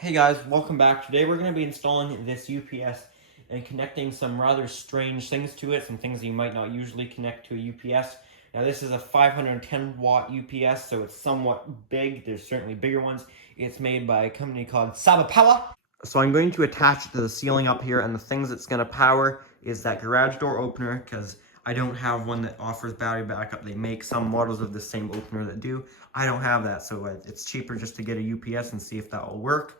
Hey guys, welcome back. Today we're going to be installing this UPS and connecting some rather strange things to it, some things that you might not usually connect to a UPS. Now this is a 510 watt UPS, so it's somewhat big. There's certainly bigger ones. It's made by a company called Saba Power. So I'm going to attach it to the ceiling up here, and the things it's going to power is that garage door opener, because I don't have one that offers battery backup. They make some models of the same opener that do. I don't have that, so it's cheaper just to get a UPS and see if that will work.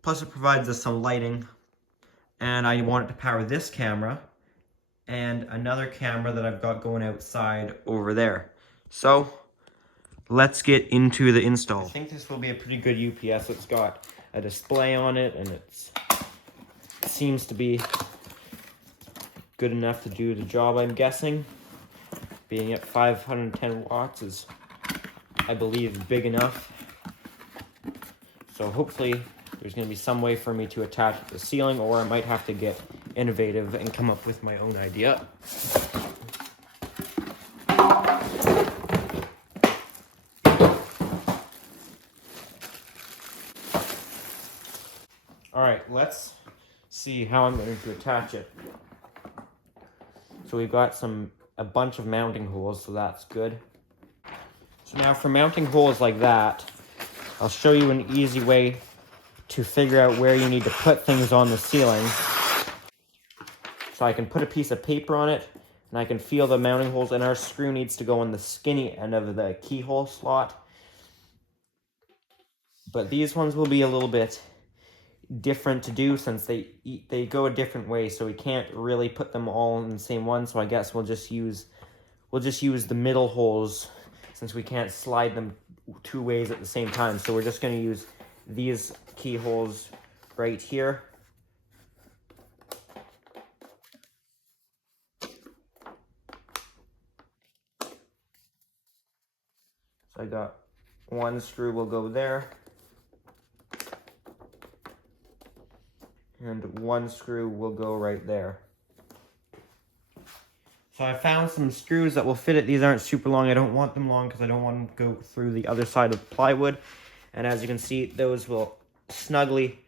Plus it provides us some lighting, and I want it to power this camera and another camera that I've got going outside over there. So let's get into the install. I think this will be a pretty good UPS. It's got a display on it, and it seems to be good enough to do the job, I'm guessing. Being at 510 watts is, I believe, big enough. So hopefully there's going to be some way for me to attach it to the ceiling, or I might have to get innovative and come up with my own idea. Alright, let's see how I'm going to attach it. So we've got a bunch of mounting holes, so that's good. So now for mounting holes like that, I'll show you an easy way to figure out where you need to put things on the ceiling. So I can put a piece of paper on it, and I can feel the mounting holes, and our screw needs to go on the skinny end of the keyhole slot. But these ones will be a little bit different to do since they go a different way, so we can't really put them all in the same one. So I guess we'll just use the middle holes, since we can't slide them two ways at the same time. So we're just going to use these keyholes right here. So I got one screw will go there, and one screw will go right there. So I found some screws that will fit it. These aren't super long. I don't want them long because I don't want them to go through the other side of plywood. And as you can see, those will snugly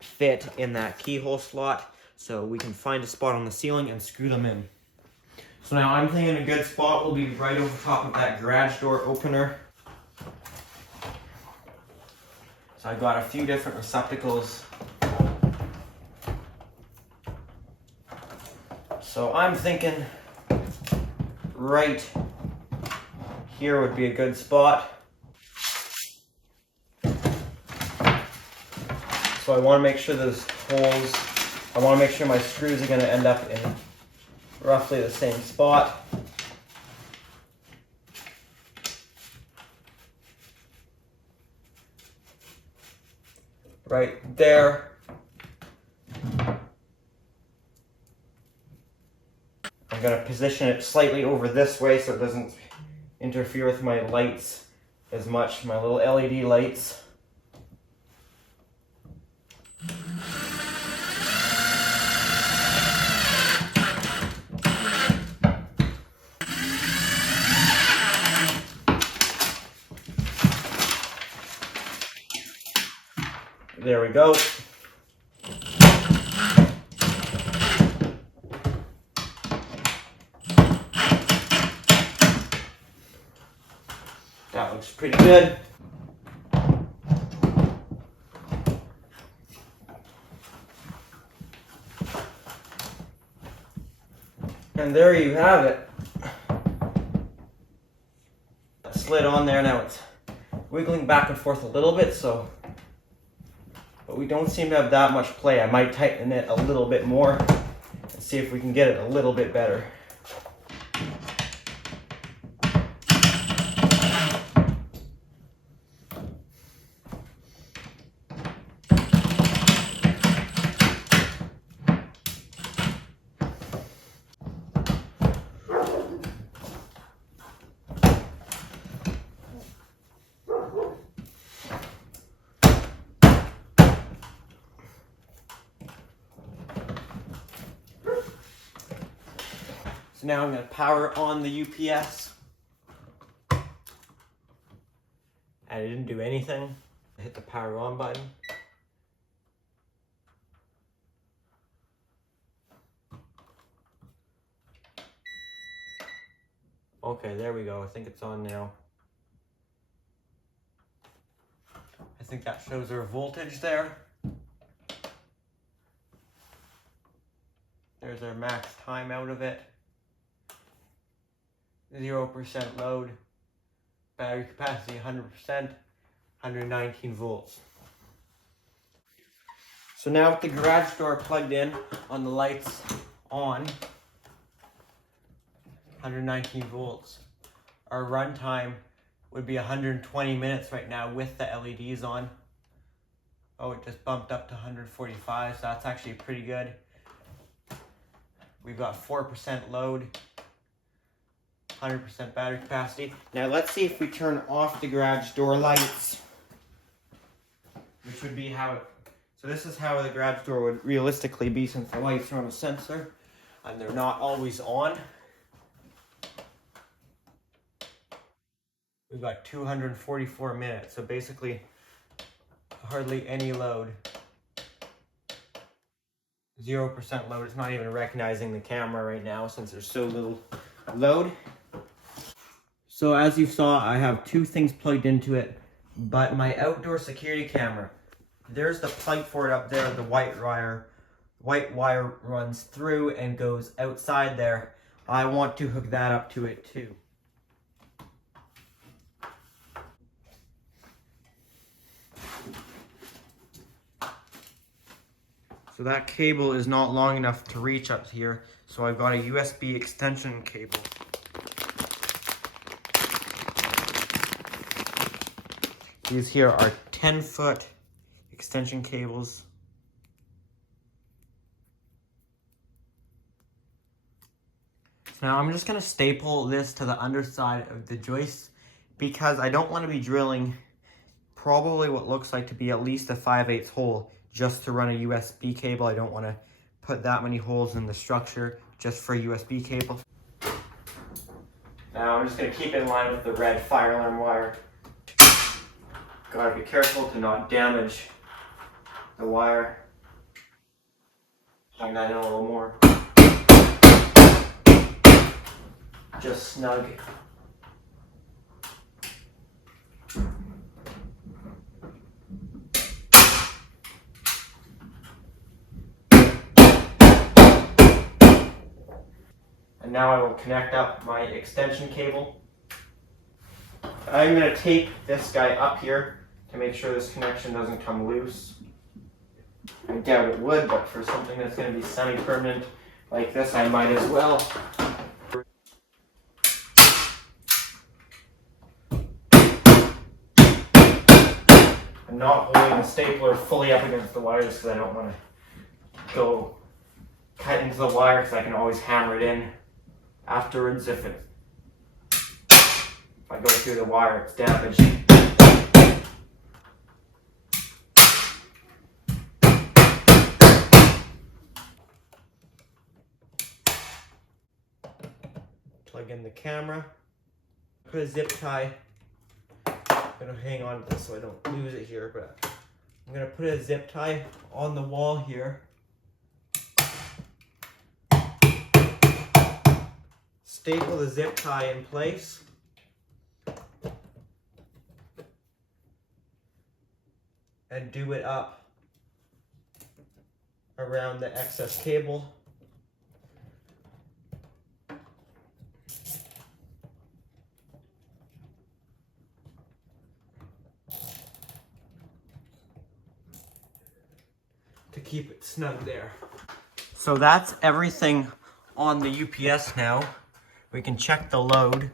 fit in that keyhole slot. So we can find a spot on the ceiling and screw them in. So now I'm thinking a good spot will be right over top of that garage door opener. So I've got a few different receptacles. So I'm thinking right here would be a good spot. So I want to make sure those holes, I want to make sure my screws are going to end up in roughly the same spot. Right there. I'm going to position it slightly over this way so it doesn't interfere with my lights as much, my little LED lights. There we go. That looks pretty good. And there you have it. That slid on there. Now it's wiggling back and forth a little bit, but we don't seem to have that much play. I might tighten it a little bit more and see if we can get it a little bit better. So now I'm going to power on the UPS. And it didn't do anything. Hit the power on button. Okay, there we go. I think it's on now. I think that shows our voltage there. There's our max time out of it. 0% load. Battery capacity 100%. 119 volts. So now with the garage door plugged in, on the lights on, 119 volts. Our runtime would be 120 minutes right now with the LEDs on. Oh, it just bumped up to 145, so that's actually pretty good. We've got 4% load, 100% battery capacity. Now let's see if we turn off the garage door lights, which would be how it, so this is how the garage door would realistically be since the lights are on a sensor and they're not always on. We've got 244 minutes, so basically hardly any load. 0% load. It's not even recognizing the camera right now since there's so little load. So as you saw, I have two things plugged into it, but my outdoor security camera, there's the plug for it up there, the white wire runs through and goes outside there. I want to hook that up to it too. So that cable is not long enough to reach up here, so I've got a USB extension cable. These here are 10-foot extension cables. So now I'm just going to staple this to the underside of the joist because I don't want to be drilling probably what looks like to be at least a 5/8 hole just to run a USB cable. I don't want to put that many holes in the structure just for a USB cable. Now I'm just going to keep in line with the red fire alarm wire. Gotta be careful to not damage the wire. Plug that in a little more. Just snug. And now I will connect up my extension cable. I'm going to tape this guy up here to make sure this connection doesn't come loose. I doubt it would, but for something that's going to be semi-permanent like this, I might as well. I'm not holding the stapler fully up against the wire just because I don't want to go cut into the wire, because I can always hammer it in afterwards if I go through the wire, it's damaged. Plug in the camera. Put a zip tie. I'm gonna hang on to this so I don't lose it here, but I'm gonna put a zip tie on the wall here. Staple the zip tie in place. And do it up around the excess cable. To keep it snug there. So that's everything on the UPS now. We can check the load.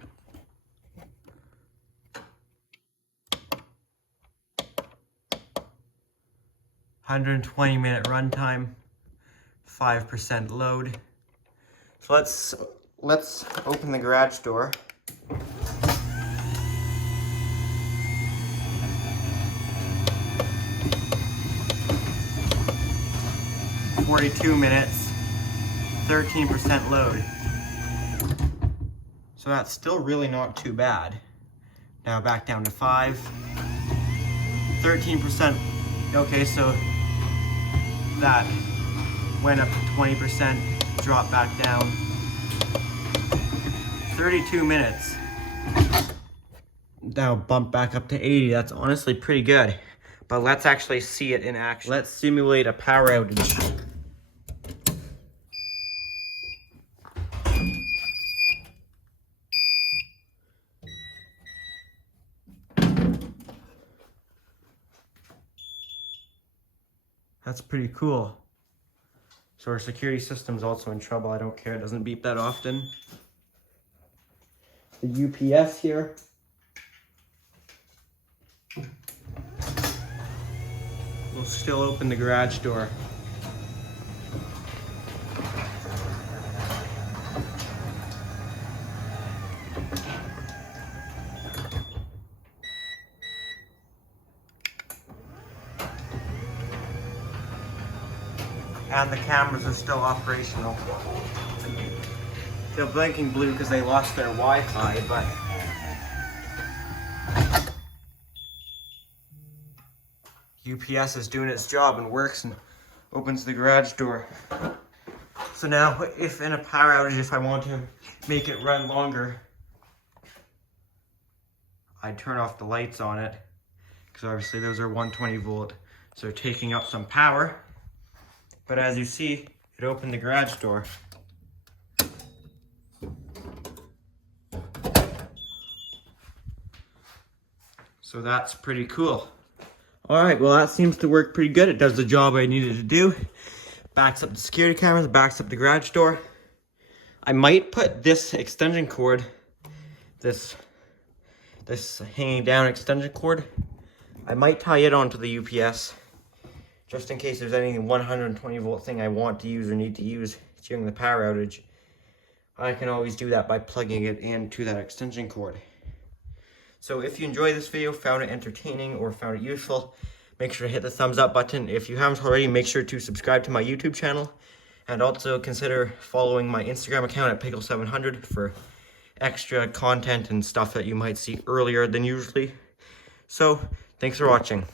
120-minute runtime, 5% load. So let's open the garage door. "42 minutes, 13% load." So that's still really not too bad. Now back down to 5. 13%. Okay, so that went up to 20%, dropped back down. 32 minutes. Now bump back up to 80. That's honestly pretty good. But let's actually see it in action. Let's simulate a power outage. That's pretty cool. So our security system's also in trouble. I don't care, it doesn't beep that often. The UPS here. We'll still open the garage door. And the cameras are still operational. They're blinking blue because they lost their Wi-Fi, but UPS is doing its job and works and opens the garage door. So now, if in a power outage, if I want to make it run longer, I'd turn off the lights on it, because obviously those are 120 volt, so they're taking up some power. But as you see, it opened the garage door. So that's pretty cool. All right, well that seems to work pretty good. It does the job I needed to do. Backs up the security cameras, backs up the garage door. I might put this extension cord, this hanging down extension cord, I might tie it onto the UPS, just in case there's any 120 volt thing I want to use or need to use during the power outage. I can always do that by plugging it into that extension cord. So if you enjoyed this video, found it entertaining, or found it useful, make sure to hit the thumbs up button. If you haven't already, make sure to subscribe to my YouTube channel, and also consider following my Instagram account at Pickle700 for extra content and stuff that you might see earlier than usually. So, thanks for watching.